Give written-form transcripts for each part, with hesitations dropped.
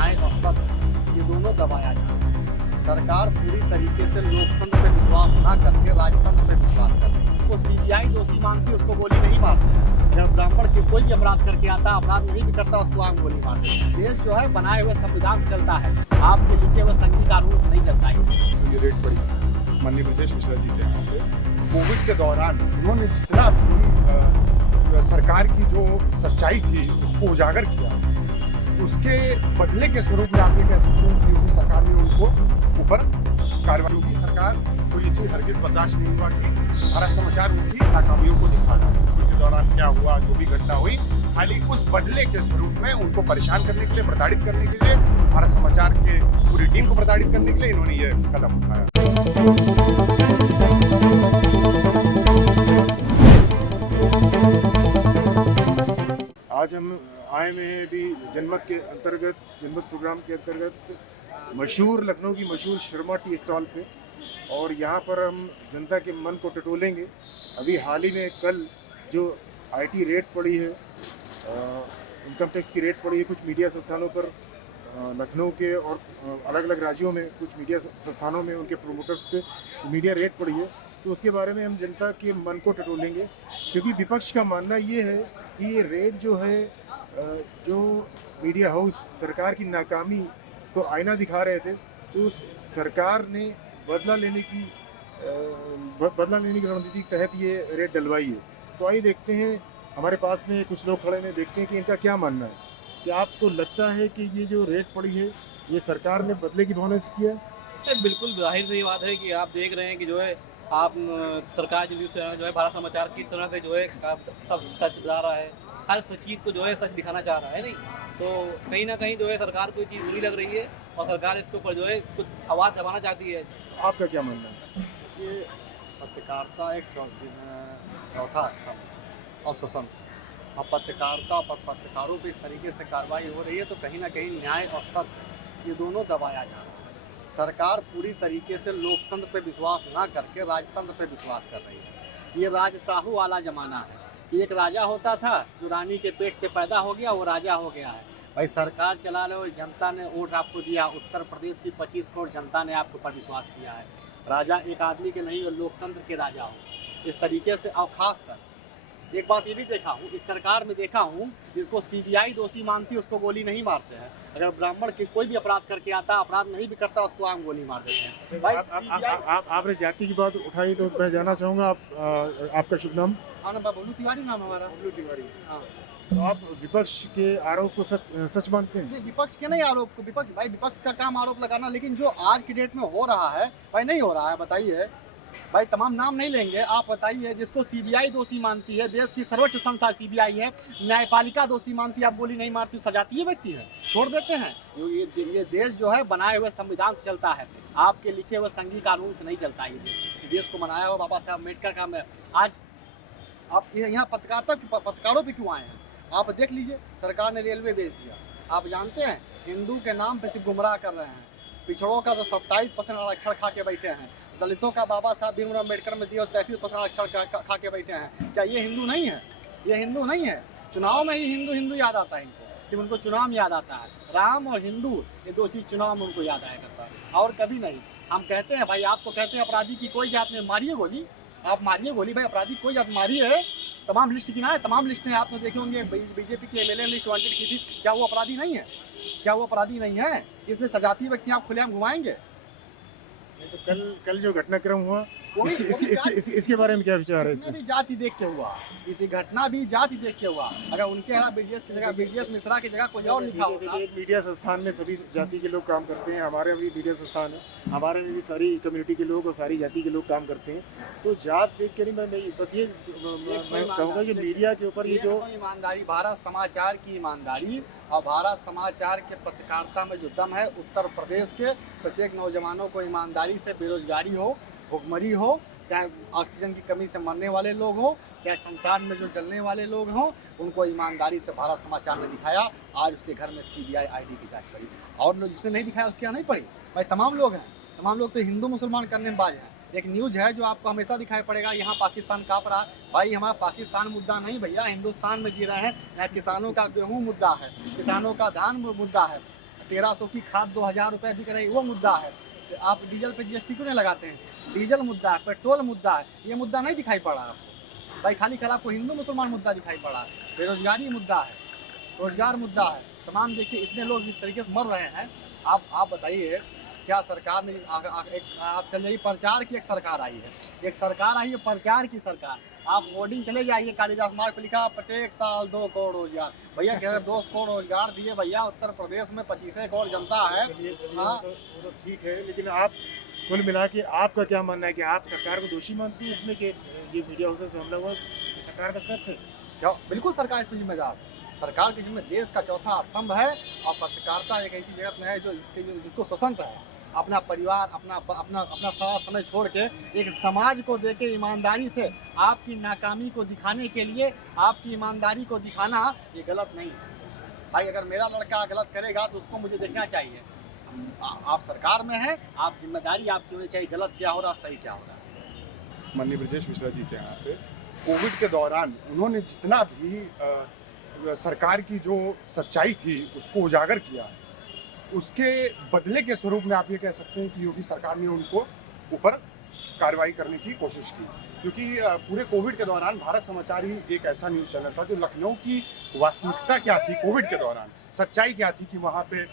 न्याय और सत्य ये दोनों दबाया जा रहा है। सरकार पूरी तरीके से लोकतंत्र पे विश्वास ना करके राजतंत्र पे विश्वास कर रही है। तो सीबीआई दोषी मानती है, उसको गोली नहीं मारते हैं। अगर ब्राह्मण के कोई भी अपराध करके आता, अपराध नहीं भी करता, उसको आम गोली मारते हैं। देश जो है बनाए हुए संविधान से चलता है, आपके लिखे हुए संघीय कानून से नहीं चलता है। ये रेट पड़ी माननीय ब्रजेश मिश्रा जी के यहाँ पे कोविड के दौरान उन्होंने जितना भी सरकार की जो सच्चाई थी उसको उजागर किया, उसके बदले के स्वरूप में आप ये कह सकते हैं कि योगी सरकार ने उनको ऊपर कार्रवाई। योगी सरकार को ये चीज हरगिज बर्दाश्त नहीं हुआ कि भारत समाचार उनकी नाकामियों को दिखाना। कोविड के दौरान क्या हुआ, जो भी घटना हुई, खाली उस बदले के स्वरूप में उनको परेशान करने के लिए, प्रताड़ित करने के लिए, भारत समाचार के पूरी टीम को प्रताड़ित करने के लिए इन्होंने ये कदम उठाया। आज हम आए हुए हैं अभी जनमत के अंतर्गत, जनमत प्रोग्राम के अंतर्गत मशहूर लखनऊ की मशहूर शर्मा टी स्टॉल पे, और यहाँ पर हम जनता के मन को टटोलेंगे। अभी हाल ही में कल जो आईटी रेड पड़ी है, इनकम टैक्स की रेड पड़ी है कुछ मीडिया संस्थानों पर, लखनऊ के और अलग अलग राज्यों में कुछ मीडिया संस्थानों में उनके प्रोमोटर्स पे मीडिया रेड पड़ी है, तो उसके बारे में हम जनता के मन को टटोलेंगे। क्योंकि विपक्ष का मानना ये है कि ये रेड जो है, जो मीडिया हाउस सरकार की नाकामी को आईना दिखा रहे थे, तो उस सरकार ने बदला लेने की रणनीति के तहत ये रेड डलवाई है। तो आइए देखते हैं, हमारे पास में कुछ लोग खड़े हैं, देखते हैं कि इनका क्या मानना है। क्या आपको लगता है कि ये जो रेड पड़ी है ये सरकार ने बदले की भावना से किया है? बिल्कुल जाहिर सी बात है कि आप देख रहे हैं कि जो है आप सरकार जो न्यूज़ चैनल जो है भारत समाचार किस तरह से जो है सब सच बता रहा है, हर चीज़ को जो है सच दिखाना चाह रहा है। नहीं तो कहीं ना कहीं जो है सरकार को चीज़ बुरी लग रही है और सरकार इसके ऊपर जो है कुछ आवाज़ दबाना चाहती है। आपका क्या मानना है? ये पत्रकारिता एक चौथा स्तंभ और शोषण, और पत्रकारिता पर पत्रकारों पे इस तरीके से कार्रवाई हो रही है तो कहीं ना कहीं न्याय और सत्य ये दोनों दबाया जा रहा है। सरकार पूरी तरीके से लोकतंत्र पे विश्वास ना करके राजतंत्र पे विश्वास कर रही है। ये राजशाहू वाला ज़माना है। एक राजा होता था जो रानी के पेट से पैदा हो गया, वो राजा हो गया है। भाई सरकार चला लो, जनता ने वोट आपको दिया, उत्तर प्रदेश की 25 करोड़ जनता ने आपके ऊपर विश्वास किया है। राजा एक आदमी के नहीं, लोकतंत्र के राजा हो इस तरीके से। और खासकर एक बात ये भी देखा हूँ, इस सरकार में देखा हूँ, जिसको सीबीआई दोषी मानती है उसको गोली नहीं मारते हैं। अगर ब्राह्मण के कोई भी अपराध करके आता, अपराध नहीं भी करता, उसको आम गोली मार देते हैं। भाई आपने जाति की बात उठाई तो मैं जानना चाहूँगा, आपका शुभ नाम? बबलू तिवारी नाम हमारा। बबलू तिवारी। तो आप विपक्ष के आरोप को सच मानते हैं? विपक्ष के नहीं आरोप को, विपक्ष का काम आरोप लगाना, लेकिन जो आज की डेट में हो रहा है भाई नहीं हो रहा है। बताइए भाई, तमाम नाम नहीं लेंगे, आप बताइए जिसको सीबीआई दोषी मानती है, देश की सर्वोच्च संस्था सीबीआई है, न्यायपालिका दोषी मानती है, आप गोली नहीं मारती, सजाती है व्यक्ति है, छोड़ देते हैं। ये देश जो है बनाए हुए संविधान से चलता है, आपके लिखे हुए संघीय कानून से नहीं चलता है। ये देश को बनाया हुआ बाबा साहब अम्बेडकर का है। आज आप यहाँ पत्रकारों पर क्यों आए हैं? आप देख लीजिए, सरकार ने रेलवे बेच दिया। आप जानते हैं हिंदू के नाम पे सिर्फ गुमराह कर रहे हैं। पिछड़ों का तो 27% आरक्षण खा के बैठे हैं। दलितों का बाबा साहब भीमराव अम्बेडकर में दिया 33% आरक्षण खा के बैठे हैं। क्या ये हिंदू नहीं है? ये हिंदू नहीं है। चुनाव में ही हिंदू याद आता है इनको, सिर्फ उनको चुनाव में याद आता है। राम और हिंदू ये दो चीज़ चुनाव में उनको याद आया करता है, और कभी नहीं। हम कहते हैं भाई, आप तो कहते हैं अपराधी की कोई जात नहीं, मारिए गोली, आप मारिए गोली भाई, अपराधी कोई जात मारिए। तमाम लिस्ट गिना है, तमाम लिस्टें आपने देखे होंगे, बीजेपी की एमएलए लिस्ट वांटेड की थी। क्या वो अपराधी नहीं है? क्या वो अपराधी नहीं है? इसलिए सजाती व्यक्ति आप खुलेआम घुमाएंगे? तो कल जो घटनाक्रम हुआ इसके बारे में क्या विचार है? इसमें भी जाति देख के हुआ, इसी घटना भी जाति देख के हुआ। अगर उनके यहाँ बीडीएस की जगह, बीडीएस मिश्रा की जगह कोई और लिखा होता। एक मीडिया संस्थान में सभी जाति के लोग काम करते हैं, हमारे भी मीडिया संस्थान है, हमारे में भी सारी कम्युनिटी के लोग और सारी जाति के लोग काम करते हैं। तो जात देख के नहीं, मैं बस ये मैं कहूँगा कि मीडिया के ऊपर ये जो ईमानदारी, भारत समाचार की ईमानदारी और भारत समाचार के पत्रकारिता में जो दम है, उत्तर प्रदेश के प्रत्येक नौजवानों को ईमानदारी से, बेरोजगारी हो, भुखमरी हो, चाहे ऑक्सीजन की कमी से मरने वाले लोग हो, चाहे संसार में जो जलने वाले लोग हों, उनको ईमानदारी से भारत समाचार ने दिखाया। आज उसके घर में सीबीआई आईडी की जांच करी, और लोग जिसने नहीं दिखाया उसके यहाँ नहीं पड़ी। भाई तमाम लोग हैं, तमाम लोग तो हिंदू मुसलमान करने में बाज हैं। एक न्यूज़ है जो आपको हमेशा दिखाई पड़ेगा, यहाँ पाकिस्तान काँप रहा। भाई हमारा पाकिस्तान मुद्दा नहीं भैया, हिंदुस्तान में जी रहे हैं। यहाँ किसानों का गेहूँ मुद्दा है, किसानों का धान मुद्दा है, 1300 की खाद 2000 रुपये बिक रही, वो मुद्दा है। तो आप डीजल पे जीएसटी क्यों नहीं लगाते हैं? डीजल मुद्दा है, पेट्रोल मुद्दा है, ये मुद्दा नहीं दिखाई पड़ा आपको भाई। खाली खाली आपको हिंदू मुसलमान मुद्दा दिखाई पड़ा है, बेरोजगारी मुद्दा है, रोजगार मुद्दा है, तमाम। देखिए इतने लोग इस तरीके से मर रहे हैं। आप बताइए क्या सरकार ने आप चल जाइए, प्रचार की एक सरकार आई है, एक सरकार आई है प्रचार की सरकार। आप होर्डिंग चले जाइए, कालिदास मार्ग पे लिखा प्रत्येक साल 2 करोड़ रोजगार। भैया कह रहे 2 करोड़ रोजगार दिए भैया, उत्तर प्रदेश में 25 करोड़ जनता है। हाँ वो तो ठीक है, लेकिन आप कुल मिला के आपका क्या मानना है कि आप सरकार को दोषी मानती है इसमें कि ये मीडिया हाउसेस में हमला हुआ, ये सरकार का कृत्य है? क्या बिल्कुल सरकार इसमें जिम्मेदार है। सरकार के जिम्मे देश का चौथा स्तंभ है, और पत्रकारिता एक ऐसी जगत में है जो जिसको स्वतंत्र है, अपना परिवार अपना सारा समय छोड़ के एक समाज को देके ईमानदारी से आपकी नाकामी को दिखाने के लिए, आपकी ईमानदारी को दिखाना ये गलत नहीं है भाई। अगर मेरा लड़का गलत करेगा तो उसको मुझे देखना चाहिए। आप सरकार में हैं, आप जिम्मेदारी आपकी होनी चाहिए, गलत क्या हो रहा सही क्या हो रहा। माननीय ब्रजेश मिश्रा जी के यहाँ पे कोविड के दौरान उन्होंने जितना भी सरकार की जो सच्चाई थी उसको उजागर किया, उसके बदले के स्वरूप में आप ये कह सकते हैं कि योगी सरकार ने उनको ऊपर कार्रवाई करने की कोशिश की। क्योंकि पूरे कोविड के दौरान भारत समाचार ही एक ऐसा न्यूज़ चैनल था जो लखनऊ की वास्तविकता क्या थी, कोविड के दौरान सच्चाई क्या थी, कि वहाँ पे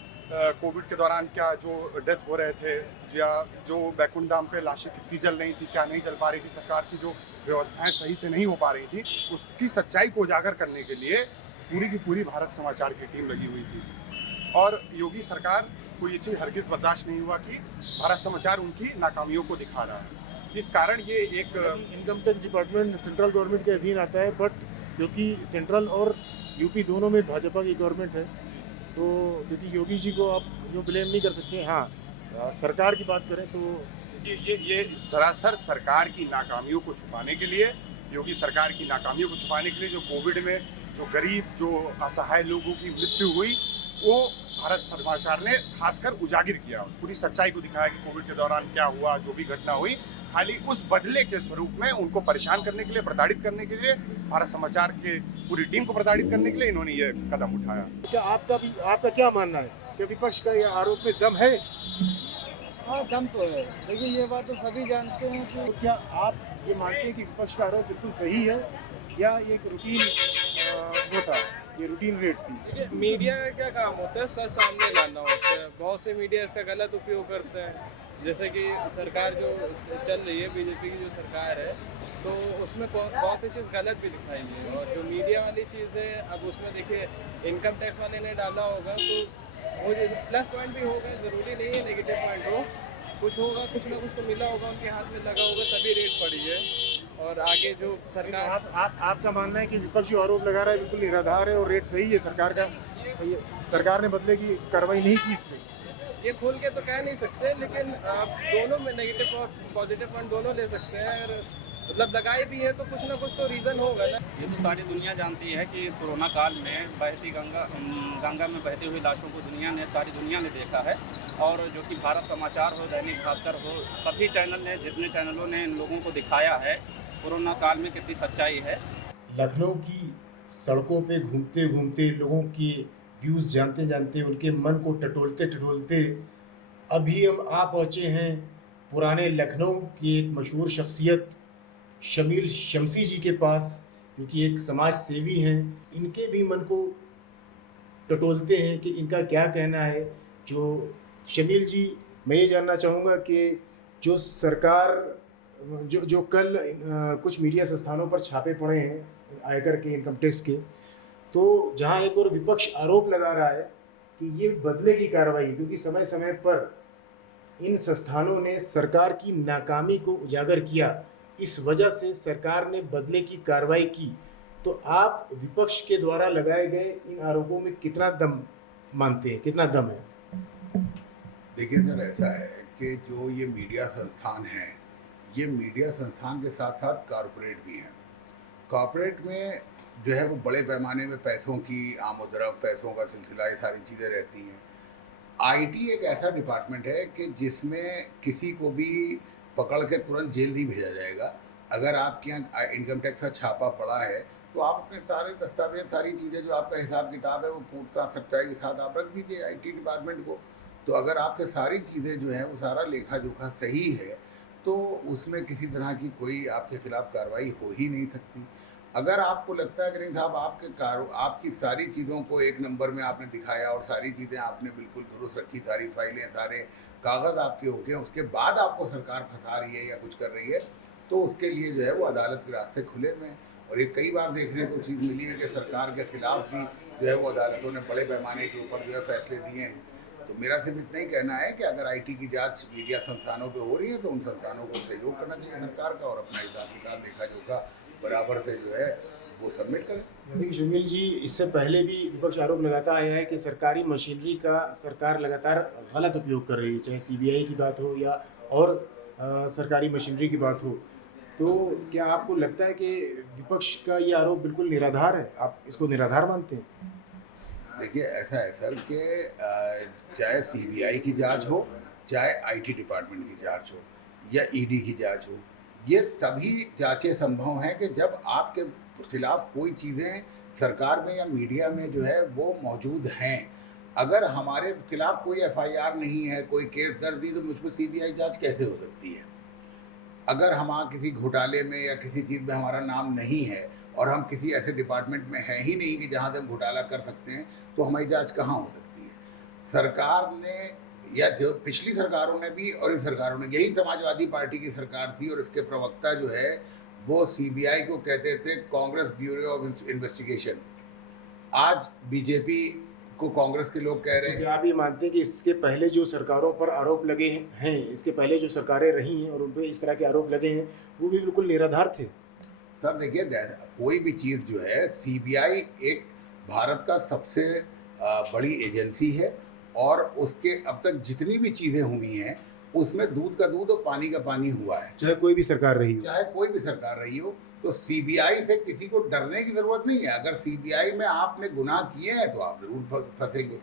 कोविड के दौरान क्या जो डेथ हो रहे थे, या जो बैकुंठ धाम पे लाशें कितनी जल रही थी, क्या नहीं जल पा रही थी, सरकार की जो व्यवस्थाएं सही से नहीं हो पा रही थी, उसकी सच्चाई को उजागर करने के लिए पूरी की पूरी भारत समाचार की टीम लगी हुई थी। और योगी सरकार को ये चीज़ हरगिज़ बर्दाश्त नहीं हुआ कि भारत समाचार उनकी नाकामियों को दिखा रहा है। इस कारण ये एक income tax department central government के अधीन आता है, बट क्योंकि सेंट्रल और यूपी दोनों में भाजपा की गवर्नमेंट है, तो क्योंकि योगी जी को आप यूँ ब्लेम नहीं कर सकते। हाँ, सरकार की बात करें तो ये सरासर सरकार की नाकामियों को छुपाने के लिए, योगी सरकार की नाकामियों को छुपाने के लिए जो कोविड में जो गरीब, जो असहाय लोगों की मृत्यु हुई, वो भारत समाचार ने खासकर उजागर किया, पूरी सच्चाई को दिखाया कि कोविड के दौरान क्या हुआ, जो भी घटना हुई। खाली उस बदले के स्वरूप में उनको परेशान करने के लिए, प्रताड़ित करने के लिए, भारत समाचार के पूरी टीम को प्रताड़ित करने के लिए इन्होंने ये कदम उठाया। क्या आपका क्या मानना है कि विपक्ष का ये आरोप में दम है? हाँ, दम तो है, लेकिन ये बात तो सभी जानते हैं कि तो क्या आप ये मानते हैं कि विपक्ष का आरोप बिल्कुल सही है, या ये एक रूटीन वो था, ये रूटीन रेट थी? मीडिया का क्या काम होता है, सच सामने लाना होता है। बहुत से मीडिया इसका गलत उपयोग करते हैं, जैसे कि सरकार जो चल रही है, बीजेपी की जो सरकार है, तो उसमें बहुत सी चीज़ गलत भी दिखाई है। और जो मीडिया वाली चीज़ है, अब उसमें देखिए इनकम टैक्स वाले ने डाला होगा, तो वो प्लस पॉइंट भी होगा, ज़रूरी नहीं है नेगेटिव पॉइंट हो, कुछ होगा, कुछ ना कुछ तो मिला होगा, उनके हाथ में लगा होगा, तभी रेट पड़ी है। और आगे जो सरकार आपका मानना है कि विपक्ष जो आरोप लगा रहा है बिल्कुल निराधार है और रेट सही है सरकार का, सरकार ने बदले की कार्रवाई नहीं की इसमें? ये खोल के तो कह नहीं सकते, लेकिन आप दोनों में नेगेटिव और पॉजिटिव पॉइंट दोनों ले सकते हैं। अगर मतलब लगाए भी है तो कुछ ना कुछ तो रीज़न होगा ना। ये तो सारी दुनिया जानती है कि इस कोरोना काल में बहती गंगा में बहती हुई लाशों को सारी दुनिया ने देखा है। और जो कि भारत समाचार हो, दैनिक भास्कर हो, सभी चैनल ने, जितने चैनलों ने इन लोगों को दिखाया है कोरोना काल में कितनी सच्चाई है। लखनऊ की सड़कों पे घूमते घूमते, लोगों के व्यूज़ जानते जानते, उनके मन को टटोलते टटोलते अभी हम आ पहुँचे हैं पुराने लखनऊ की एक मशहूर शख्सियत शमील शमसी जी के पास, क्योंकि एक समाज सेवी हैं। इनके भी मन को टटोलते हैं कि इनका क्या कहना है। जो शमील जी, मैं ये जानना चाहूँगा कि जो सरकार जो कल कुछ मीडिया संस्थानों पर छापे पड़े हैं आयकर के, इनकम टैक्स के, तो जहाँ एक और विपक्ष आरोप लगा रहा है कि ये बदले की कार्रवाई, क्योंकि समय समय पर इन संस्थानों ने सरकार की नाकामी को उजागर किया, इस वजह से सरकार ने बदले की कार्रवाई की। तो आप विपक्ष के द्वारा लगाए गए इन आरोपों में कितना दम मानते हैं, कितना दम है? देखिए सर, ऐसा है कि जो ये मीडिया संस्थान हैं, ये मीडिया संस्थान के साथ साथ कॉरपोरेट भी हैं। कॉरपोरेट में जो है वो बड़े पैमाने में पैसों की आमद-ओ-रफ्त, पैसों का सिलसिला, ये सारी चीज़ें रहती हैं। आईटी एक ऐसा डिपार्टमेंट है कि जिसमें किसी को भी पकड़ के तुरंत जेल नहीं भेजा जाएगा। अगर आपके यहाँ इनकम टैक्स का छापा पड़ा है तो आप अपने सारे दस्तावेज, सारी चीज़ें जो आपका हिसाब किताब है वो पूर्णतः सच्चाई के साथ आप रख दीजिए IT डिपार्टमेंट को। तो अगर आपके सारी चीज़ें जो हैं वो सारा लेखा जोखा सही है तो उसमें किसी तरह की कोई आपके खिलाफ कार्रवाई हो ही नहीं सकती। अगर आपको लगता है कि नहीं साहब आपकी सारी चीज़ों को एक नंबर में आपने दिखाया और सारी चीज़ें आपने बिल्कुल दुरुस्त रखी, सारी फाइलें, सारे कागज़ आपके होके उसके बाद आपको सरकार फंसा रही है या कुछ कर रही है, तो उसके लिए जो है वो अदालत के रास्ते खुले हुए हैं। और ये कई बार देखने को चीज़ मिली है कि सरकार के खिलाफ भी जो है वो अदालतों ने बड़े पैमाने के ऊपर जो है फैसले दिए हैं। तो मेरा सिर्फ इतना ही कहना है कि अगर IT की जांच मीडिया संस्थानों पे हो रही है तो उन संस्थानों को सहयोग करना चाहिए सरकार का और अपना हिसाब किताब लेखा जोखा बराबर से जो है वो सबमिट करें। देखिए शर्मिल जी, इससे पहले भी विपक्ष आरोप लगाता आया है कि सरकारी मशीनरी का सरकार लगातार गलत उपयोग कर रही है, चाहे CBI की बात हो या और सरकारी मशीनरी की बात हो। तो क्या आपको लगता है कि विपक्ष का ये आरोप बिल्कुल निराधार है? आप इसको निराधार मानते हैं? देखिए ऐसा है सर कि चाहे CBI की जांच हो, चाहे IT डिपार्टमेंट की जांच हो या ED की जांच हो, ये तभी जांचें संभव हैं कि जब आपके खिलाफ कोई चीज़ें सरकार में या मीडिया में जो है वो मौजूद हैं। अगर हमारे खिलाफ कोई FIR नहीं है, कोई केस दर्ज नहीं, तो मुझ पर CBI जांच कैसे हो सकती है? अगर हम किसी घोटाले में या किसी चीज़ में हमारा नाम नहीं है और हम किसी ऐसे डिपार्टमेंट में हैं ही नहीं कि जहाँ से हम घोटाला कर सकते हैं, तो हमारी जांच कहाँ हो सकती है? सरकार ने या जो पिछली सरकारों ने भी और इन सरकारों ने, यही समाजवादी पार्टी की सरकार थी और इसके प्रवक्ता जो है वो CBI को कहते थे कांग्रेस ब्यूरो ऑफ इन्वेस्टिगेशन। आज BJP को कांग्रेस के लोग कह रहे हैं। क्या आप ये मानते हैं कि इसके पहले जो सरकारों पर आरोप लगे हैं, इसके पहले जो सरकारें रही हैं और उन पर इस तरह के आरोप लगे हैं, वो भी बिल्कुल निराधार थे? सर देखिए, कोई भी चीज़ जो है, CBI एक भारत का सबसे बड़ी एजेंसी है और उसके अब तक जितनी भी चीज़ें हुई हैं उसमें दूध का दूध और पानी का पानी हुआ है। चाहे कोई भी सरकार रही हो। चाहे कोई भी सरकार रही हो, तो CBI से किसी को डरने की ज़रूरत नहीं है। अगर CBI में आपने गुनाह किए हैं तो आप ज़रूर फंसेंगे।